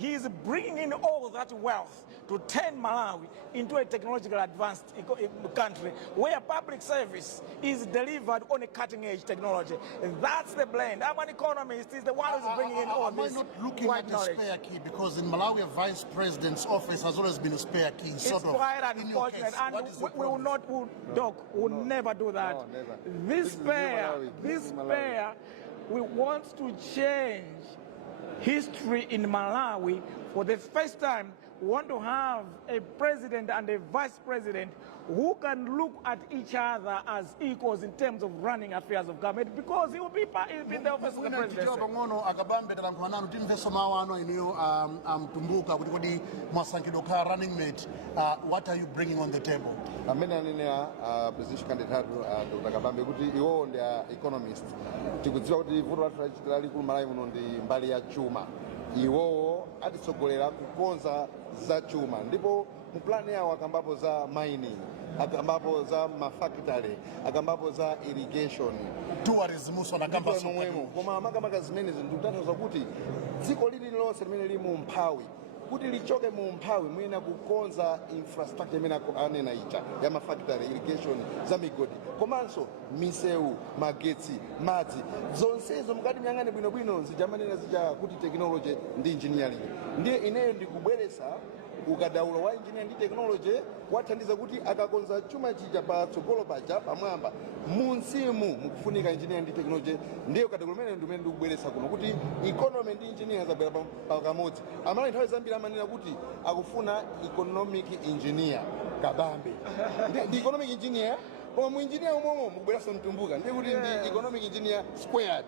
he is bringing in all that wealth to turn Malawi into a technological advanced country where public service is delivered on a cutting-edge technology. That's the blend. I'm an economist. He's the one who's bringing in all this. Am I not looking at the spare key? Because in Malawi, a vice president's office has always been a spare key. It's quite unfortunate, and we will not, Doc, will never do that. No, never. This pair, we want to change history in Malawi. For the first time, we want to have a president and a vice president who can look at each other as equals in terms of running affairs of government, because he will be in the office of the presidency. Kabambe talankhwana timveso mawano iniyo mtumbuka kuti kodi mwasankhidwa running mate, what are you bringing on the table? Amene anene presidential candidate Dr. Kabambe kuti iwo ndi economist. Tikudziwa kuti vuto lathu lachitira likulu Malawi muno ndi mbali ya chuma. Iwowo atitsogolera kukonza za chuma, ndipo mu plan yawo akambapo za mining, akambapo za mafactory, akambapo za irrigation, tourism muso na kamba somwemo. Koma makamaka zimene zikutanthauza kuti dziko lililonse limene lili mu mphawi kuti lichoke mu mphawi mwina kukonza infrastructure imene anena ija ya mafactory, irrigation, za migodi, komanso misewu, magetsi, madzi, zonsezo mukati myang'ane bwinobwino zijamanena zija kuti technology ndi engineering. Ndiye ineyo ndikubweresa ukadaulo wa engineering ndi technology wathandiza kuti akakonza chuma chija patsogolo paja pamwamba munsimu mukufunika engineering ndi technology. Ndiye ukadaulo umene ndimene ndikubweresa kuno kuti economy ndi engineering zabwera pakamodzi. Amalawi nthawi zambiri amanena kuti akufuna economic engineer Kabambe ndi economic engineer, koma mu engineer umomo mukubwerasa mtumbuka ndiye kuti ndi economic engineer squared.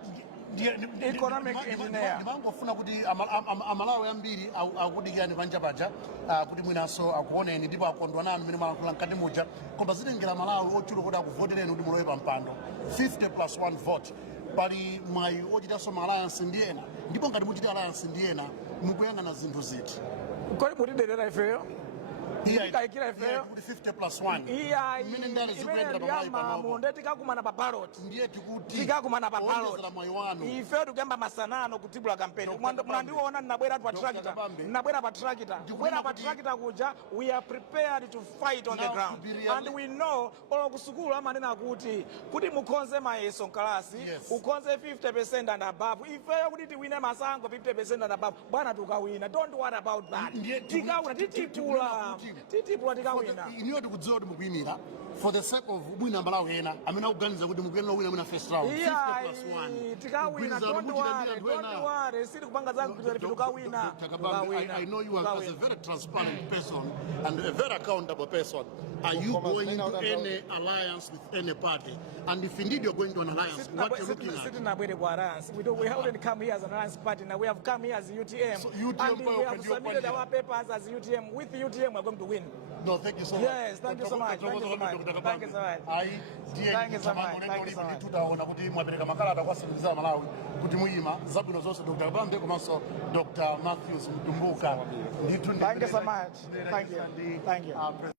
Economic engineer. Ndimangofuna kuti Amalawi ambiri akudikirani panja paja kuti mwinaso akuoneni ndipo akondwa nanu mmene mwalankhula mkati muja, koma zitengera Malawi ochuluka kuti akuvotereni kuti mulowe pampando 50+1 vote. Pali mwayi ochitaso alliance ndi ena, ndipo ngati muchita alliance ndi ena mukuyang'ana zinthu ziti? Kodi mutidedera ifeyo? Ikira ifeyo kuti 50+1. Mene ndale zikuendera pamalawi panopo. Ndiye tikakumana pa ballot. Ndiye tikuti tikakumana pa ballot. Ifeyo tukemba masanano kutibula kampeni. Munandiona ninabwera pa tractor. Ninabwera pa tractor. Kubwera pa tractor kuja, we are prepared to fight on the ground. And we know all kusukulu amanena kuti mukonze mayeso nkalasi, ukonze 50% and above. Ifeyo kuti tiwine masango 50% and above. Bwana tukawina. Don't worry about that. Tikawina titipula. Titipula tikawina. Iniyo tikudziwa kuti mukuyimira for the sake of mwina Malawi ena amene akuganiza kuti mukuyenda wina mwina first round 50+1. Tikawina, don't worry. Siri kupanga zangu kuti tukawina. I know you as a very transparent person and a very accountable person. Are you going into any alliance with any party? And if indeed you're going to an alliance, what you're looking at? We haven't come here as an alliance party. Now we have come here as UTM. So UTM, and we have submitted our papers as UTM. With UTM, we're going to win. No, thank you so much. Yes, thank you so much. Thank you so much. Thank you so much. Thank you so much. Thank you so much. Tutaona kuti mwapereka makalata kwa serikali ya Malawi kuti muima zabwino zonse Dr. Kabambe komanso Dr. Matthews Mtumbuka. Thank you so much. Thank you. Thank you.